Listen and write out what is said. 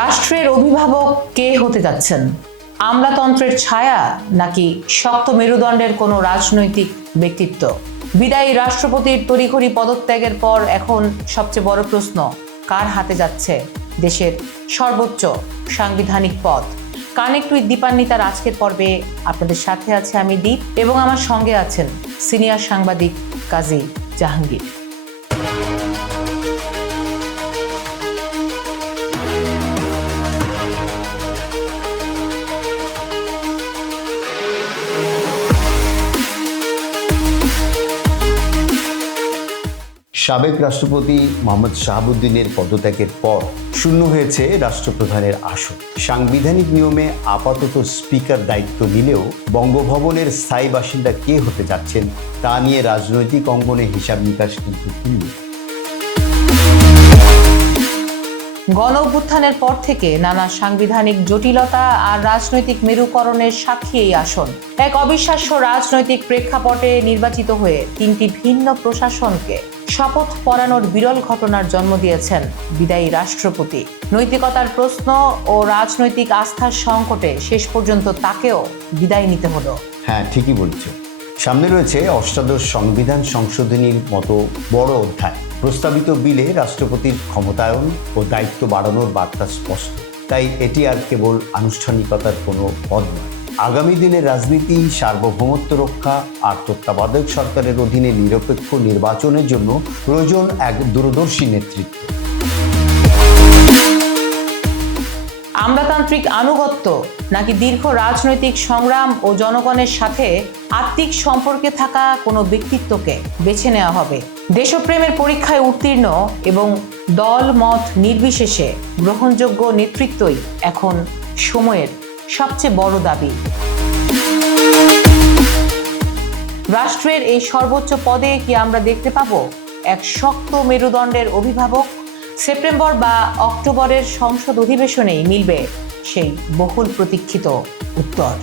রাষ্ট্রের অভিভাবক কে হতে যাচ্ছেন? আমলাতন্ত্রের ছায়া নাকি শক্ত মেরুদণ্ডের কোনো রাজনৈতিক ব্যক্তিত্ব? বিদায়ী রাষ্ট্রপতির তড়িঘড়ি পদত্যাগের পর এখন সবচেয়ে বড় প্রশ্ন, কার হাতে যাচ্ছে দেশের সর্বোচ্চ সাংবিধানিক পদ? কানেক্ট উইথ দীপান্বিতার আজকের পর্বে আপনাদের সাথে আছে আমি দীপ এবং আমার সঙ্গে আছেন সিনিয়র সাংবাদিক কাজী জাহাঙ্গীর। সাবেক রাষ্ট্রপতি মোহাম্মদ শাহাবুদ্দিনের পদত্যাগের পর শূন্য হয়েছে রাষ্ট্রপ্রধানের আসন। সাংবিধানিক নিয়মে আপাতত স্পিকার দায়িত্ব নিলেও বঙ্গভবনের স্থায়ী বাসিন্দা কে হতে যাচ্ছেন তা নিয়ে রাজনৈতিক অঙ্গনে হিসাব নিকাশ কিন্তু ভিন্ন। গণ অভ্যুত্থানের পর থেকে নানা সাংবিধানিক জটিলতা আর রাজনৈতিক মেরুকরণের সাক্ষী এই আসন। এক অবিশ্বাস্য রাজনৈতিক প্রেক্ষাপটে নির্বাচিত হয়ে তিনটি ভিন্ন প্রশাসনকে শপথ পড়ানোর বিরল ঘটনার জন্ম দিয়েছেন বিদায়ী রাষ্ট্রপতি। নৈতিকতার প্রশ্ন ও রাজনৈতিক আস্থার সংকটে শেষ পর্যন্ত তাকেও বিদায় নিতে হলো। হ্যাঁ, ঠিকই বলছো। সামনে রয়েছে অষ্টাদশ সংবিধান সংশোধনীর মতো বড় অধ্যায়। প্রস্তাবিত বিলে রাষ্ট্রপতির ক্ষমতায়ন ও দায়িত্ব বাড়ানোর বার্তা স্পষ্ট। তাই এটি আর কেবল আনুষ্ঠানিকতার কোনো পদ নয়। আগামী দিনের রাজনীতি, সার্বভৌমত্ব রক্ষা আর তত্ত্বাবধায়ক সরকারের অধীনে নিরপেক্ষ নির্বাচনের জন্য প্রয়োজন এক দূরদর্শী নেতৃত্ব। আমলাতান্ত্রিক আনুগত্য নাকি দীর্ঘ রাজনৈতিক সংগ্রাম ও জনগণের সাথে আত্মিক সম্পর্কে থাকা কোনো ব্যক্তিত্বকে বেছে নেওয়া হবে? দেশপ্রেমের পরীক্ষায় উত্তীর্ণ এবং দল মত নির্বিশেষে গ্রহণযোগ্য নেতৃত্বই এখন সময়ের সবচেয়ে বড় দাবি। রাষ্ট্রের এই সর্বোচ্চ পদে কি আমরা দেখতে পাবো এক শক্ত মেরুদণ্ডের অভিভাবক? সেপ্টেম্বর বা অক্টোবরের সংসদ অধিবেশনেই মিলবে সেই বহুল প্রতীক্ষিত উত্তর।